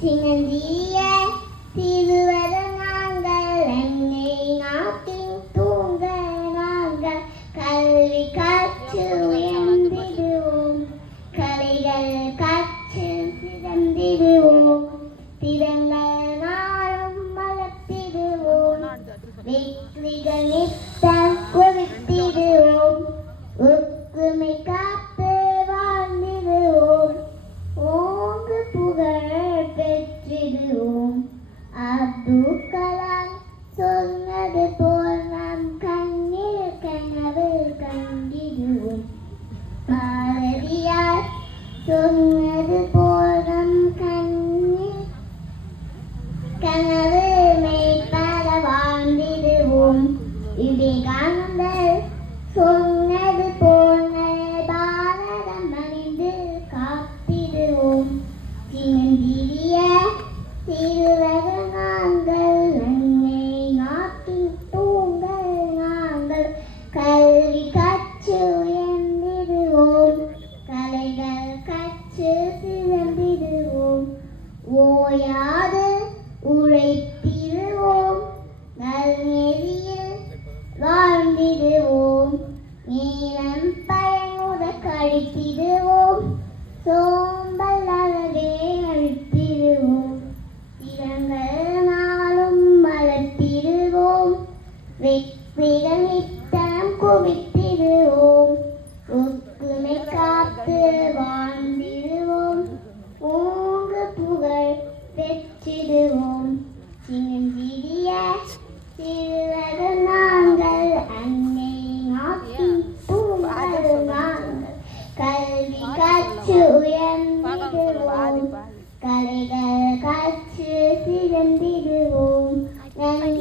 சின்னஞ்சிறிய சிறுவர் நாங்கள் என்னை நாட்டின் தூங்க நாங்கள் கல்வி கற்று உயர்ந்திடுவோம் கலைகள் கற்று சிறந்திடுவோம் திறங்கள் நாளும் வளர்த்திடுவோம் வெற்றிகள் நித்தம் குவித்திடுவோம் ஒற்றுமை காத்து வாழ்ந்திடுவோம் ஓங்கு புகழ் பெற்றிடுவோம் அப்துல் கலாம் சொன்னது போல் நம் கண்ணில் கனவு கண்டிடுவோம் பாரதியார் சொன்னது போல் நம் கண்ணில் கனவு மெய்ப்பட வாழ்ந்திடுவோம் விவேகானந்தர் சொன்னது போல் பாரதம் அணிந்து காத்திடுவோம் சின்னஞ்சிறிய சிறுவர் நாங்கள் என்னை நாட்டின் தூங்கல் நாங்கள் கல்வி கற்று உயர்ந்திடுவோம் கலைகள் கற்று சிறந்திடுவோம் ஓயாது உழைத்திடுவோம் நல்நெறியில் வாழ்ந்திடுவோம் நீளம் பயனுட கழித்திடுவோம் சோம்பல் அறவே அழித்திடுவோம் திறங்கள் நாளும் வளர்த்திடுவோம் வெற்றிகள் நித்தம் குவித்திடுவோம் ஒற்றுமை காத்து வாழ்ந்திடுவோம் ஓங்கு புகழ் பெற்றிடுவோம் சின்னஞ்சிறிய சிறுவர் நாங்கள் அன்னை நாட்டின் தூங்கல் நாங்கள் கல்வி கற்று உயர்ந்திடுவோம் கலைகள் கற்று சிறந்திடுவோம் நன்றி.